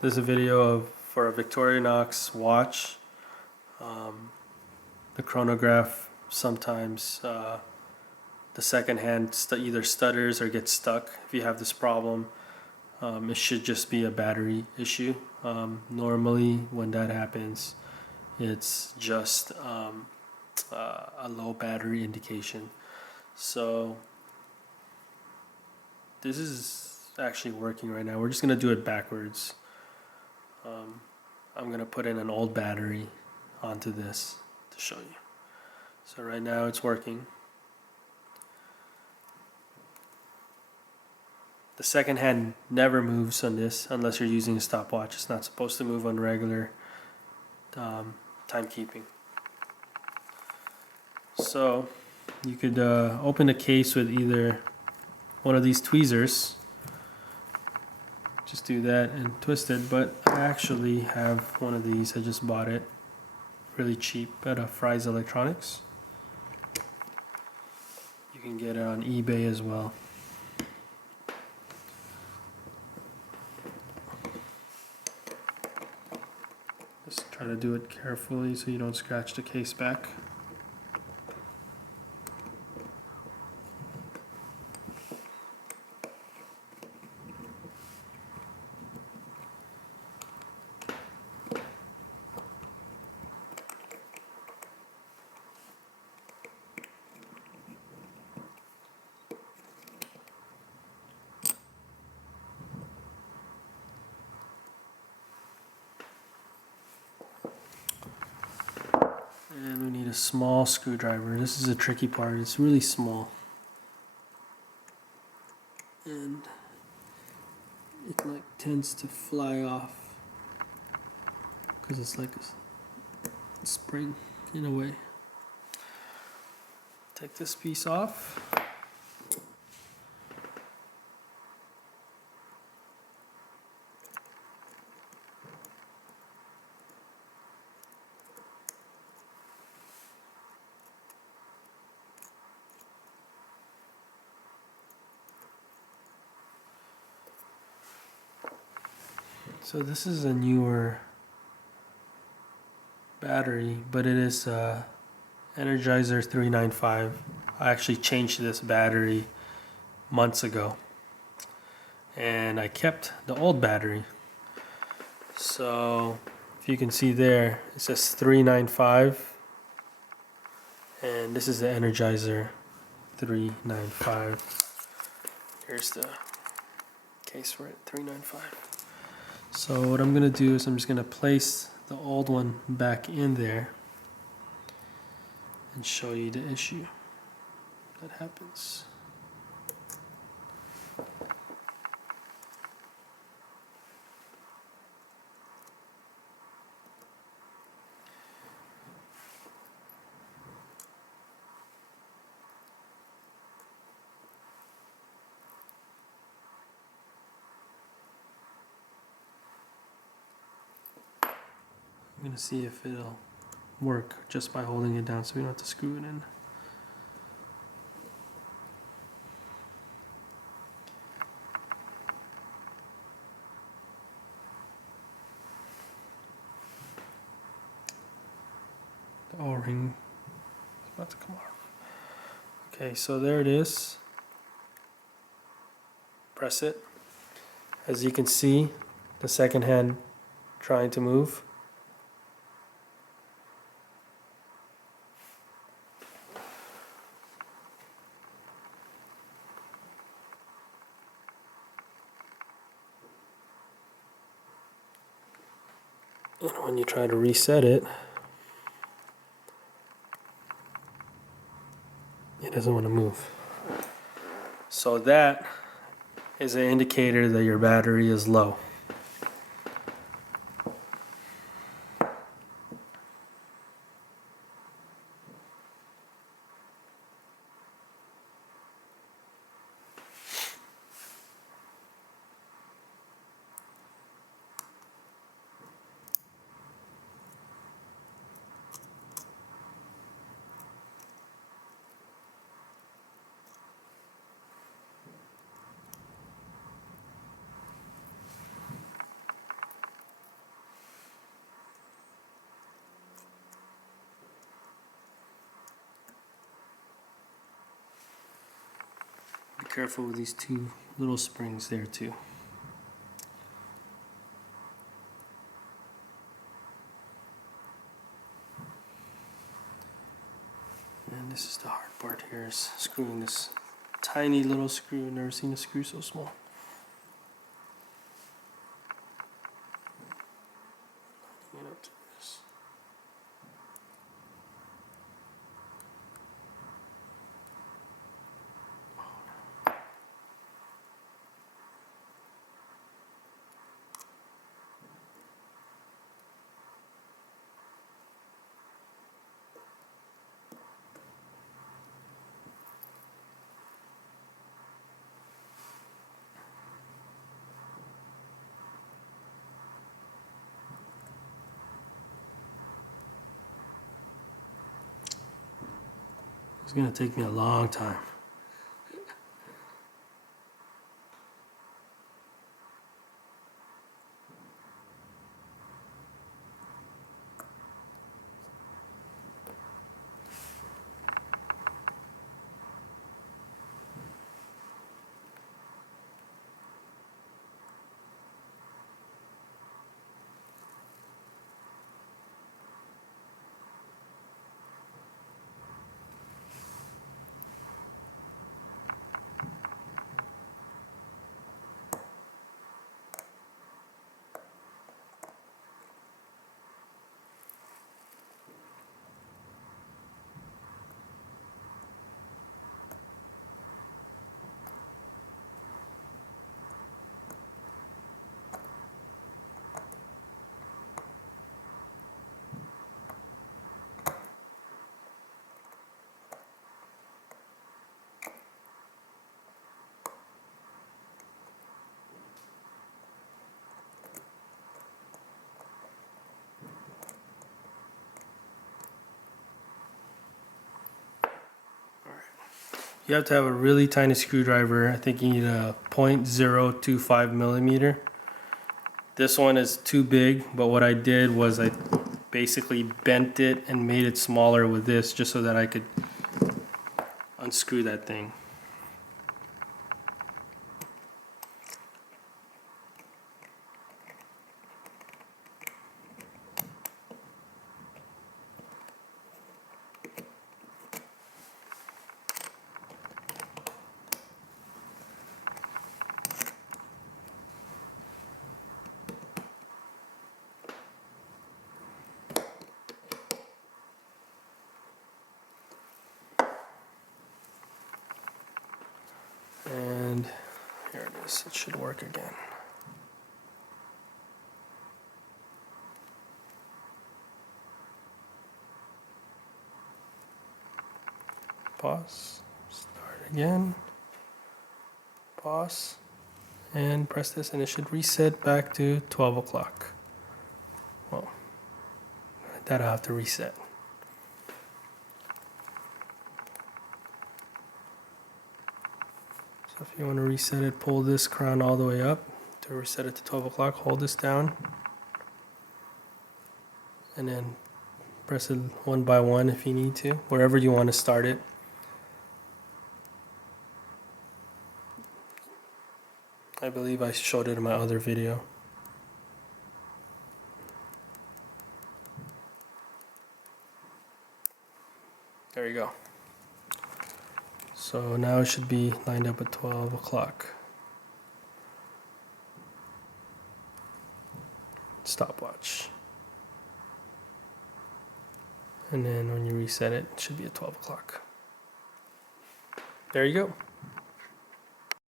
This is a video for a Victorinox watch. The chronograph sometimes the second hand either stutters or gets stuck. If you have this problem, it should just be a battery issue. Normally when that happens, it's just a low battery indication. So this is actually working right now. We're just going to do it backwards. I'm going to put in an old battery onto this to show you. So right now it's working. The second hand never moves on this unless you're using a stopwatch. It's not supposed to move on regular timekeeping. So you could open the case with either one of these tweezers. Just do that and twist it, but I actually have one of these. I just bought it really cheap at Fry's Electronics. You can get it on eBay as well. Just try to do it carefully so you don't scratch the case back. And we need a small screwdriver. This is a tricky part. It's really small. And it like tends to fly off because it's like a spring in a way. Take this piece off. So this is a newer battery, but it is Energizer 395. I actually changed this battery months ago, and I kept the old battery. So if you can see there, it says 395, and this is the Energizer 395. Here's the case for it, 395. So what I'm going to do is I'm just going to place the old one back in there and show you the issue that happens. I'm going to see if it'll work just by holding it down so we don't have to screw it in. The O-ring is about to come off. Okay, so there it is. Press it. As you can see, the second hand trying to move. And when you try to reset it, it doesn't want to move. So that is an indicator that your battery is low. careful with these two little springs there too. And this is the hard part here, is screwing this tiny little screw. Never seen a screw so small. Lining it up to this. It's gonna take me a long time. You have to have a really tiny screwdriver. I think you need a 0.025 millimeter. This one is too big, but what I did was I basically bent it and made it smaller with this just so that I could unscrew that thing. And here it is, it should work again. Pause, start again, pause, and press this and it should reset back to 12 o'clock. Well, that'll have to reset. So if you want to reset it, pull this crown all the way up to reset it to 12 o'clock, hold this down, and then press it one by one if you need to, wherever you want to start it. I believe I showed it in my other video. There you go. So now it should be lined up at 12 o'clock. Stopwatch. And then when you reset it, it should be at 12 o'clock. There you go.